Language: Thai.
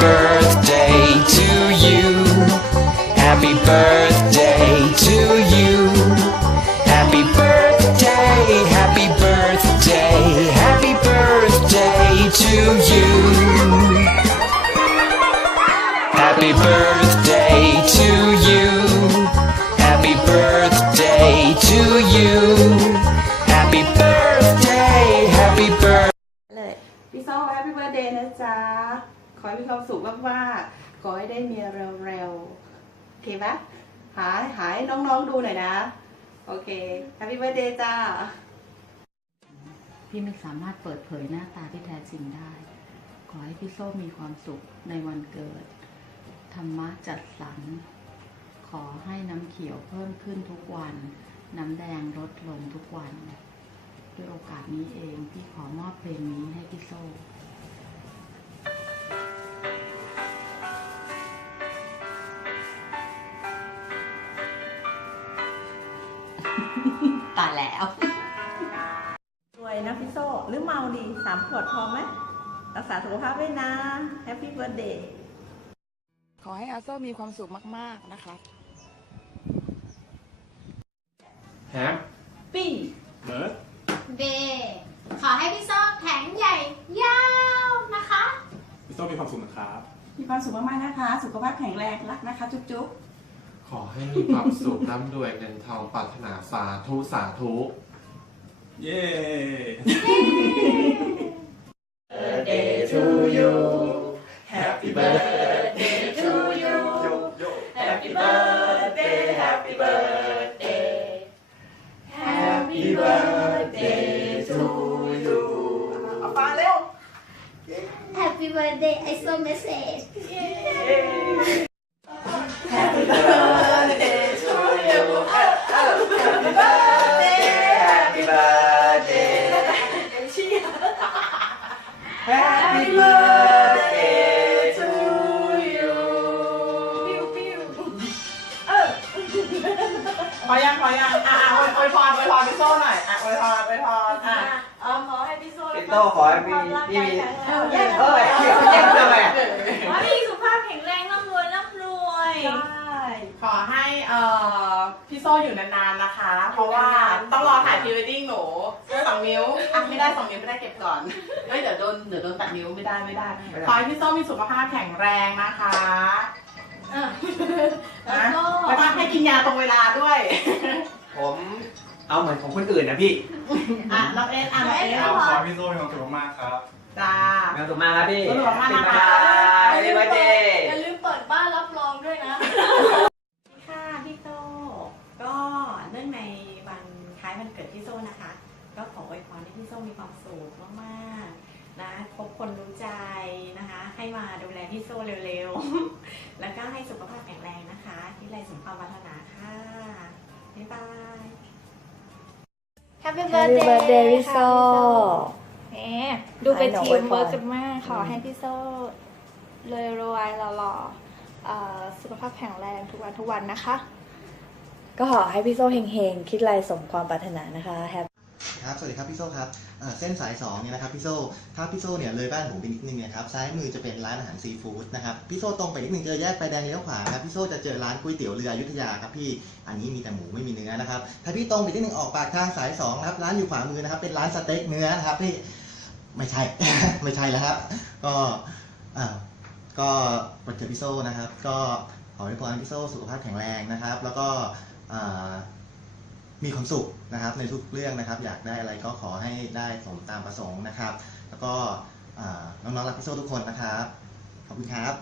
birthday to you. Happy birthday to you. Happy birthday, happy birthday, happy birthday to you. Happy birthday to you. Happy birthday to you. Happy birthday, happy birthday. เลยพี่โซ่แฮปปี้เบิร์ดเดย์นะจ๊ะ ขอให้มีความสุขมากๆขอให้ได้เมียเร็วๆโอเคปะหาหาให้น้องๆดูหน่อยนะ โอเคแฮปปี้เบิร์ดเดย์จ้า พี่ไม่สามารถเปิดเผยหน้าตาที่แท้จริงได้ ขอให้พี่โซ่มีความสุขในวันเกิด ธรรมะจัดสรร ขอให้น้ำเขียวเพิ่มขึ้นทุกวัน น้ำแดงลดลงทุกวัน ด้วยโอกาสนี้เอง พี่ขอมอบเพลงนี้ให้พี่โซ่ ตายแล้วสวยนะพี่โซ่หรือเมาดีสามขวดพอไหมรักษาสุขภาพไว้นะแฮปปี้เบิร์ดเดย์ขอให้อาโซมีความสุขมาก ๆ นะครับแฮปปี้เบิร์ดเดย์ขอให้พี่โซ่แข็งใหญ่ยาวนะคะ พี่โซ่มีความสุขนะครับ มีความสุขมากๆนะคะ สุขภาพแข็งแรงรักนะคะ จุ๊บ ขอให้มีความสุขร่ำรวยเงินทองปรารถนาสาธุสาธุ เย้ Happy birthday I saw message รอวยพรพี่โซ่หน่อยอะอวยพรอวยพรอะขอให้พี่โซ่พี่โต้ขอให้พี่พี่มีแย่งเอ้ยแย่งทำไมอะขอให้มีสุขภาพแข็งแรงร่ำรวยร่ำรวยขอให้เอ่อพี่โซ่อยู่นานๆนะคะ เพราะว่าต้องรอถ่ายพรีเวดดิ้งหนูสองนิ้วอะไม่ได้สองนิ้วไม่ได้เก็บก่อนเอ้ยเดี๋ยวโดนเดี๋ยวโดนตัดนิ้วไม่ได้ไม่ได้ ขอให้พี่โซ่มีสุขภาพแข็งแรงนะคะแล้วนะก็แล้วก็ให้กินยาตรงเวลาด้วย ผม เอาเหมือนของคนอื่นนะพี่อะน้องเอ็นอะน้องเอ็นครับขอให้พี่โซ่มีความสุขมากๆครับ จ้ามีความสุขมากครับพี่สนุกมากนะคะ บ๊ายบายเดย์อย่าลืมเปิดบ้านรับรองด้วยนะ ค่ะพี่โซ่ก็เนื่องในวันคล้ายวันเกิดพี่โซ่นะคะ ก็ขออวยพรให้พี่โซ่มีความสุขมากๆนะพบคนรู้ใจนะคะ ให้มาดูแลพี่โซ่เร็วๆ แล้วก็ให้สุขภาพแข็งแรงนะคะ ที่ไรสมความปรารถนา Happy Happy birthday พี่โซ่เอ๊ะดูเป็นให้น้องทีอวยมพรเวิร์กกันมาก ขอให้พี่โซ่รวยรวยๆหล่อๆเอ่อสุขภาพแข็งแรงทุกวันทุกวันนะคะ ก็ขอให้พี่โซ่เฮงๆ คิดอะไรสมความปรารถนานะคะแฮป ครับ สวัสดีครับพี่โซ่ครับเส้นสาย2เนี่ยนะครับพี่โซ่ถ้าพี่โซ่เนี่ยเลยบ้านผมไปนิดนึงเนี่ยครับซ้ายมือจะเป็นร้านอาหารซีฟู้ดนะครับพี่โซ่ตรงไปนิดนึงเจอแยกไฟแดงเลี้ยวขวาครับพี่โซ่จะเจอร้านก๋วยเตี๋ยวเรืออยุธยาครับพี่อันนี้มีแต่หมูไม่มีเนื้อนะครับถ้าพี่ตรงไปนิดนึงออกปากทางสาย2นะครับร้านอยู่ขวามือนะครับเป็นร้านสเต็กเนื้อนะครับพี่ไม่ใช่ ไม่ใช่แล้วครับ ก็อ่าก็วันเกิดพี่โซ่นะครับ ก็ขอให้พรพี่โซ่สุขภาพแข็งแรงนะครับ แล้วก็อ่า มีความสุขนะครับในทุกเรื่องนะครับ อยากได้อะไรก็ขอให้ได้สมตามประสงค์นะครับ แล้วก็น้องๆรักพี่โซ่ทุกคนนะครับ ขอบคุณครับ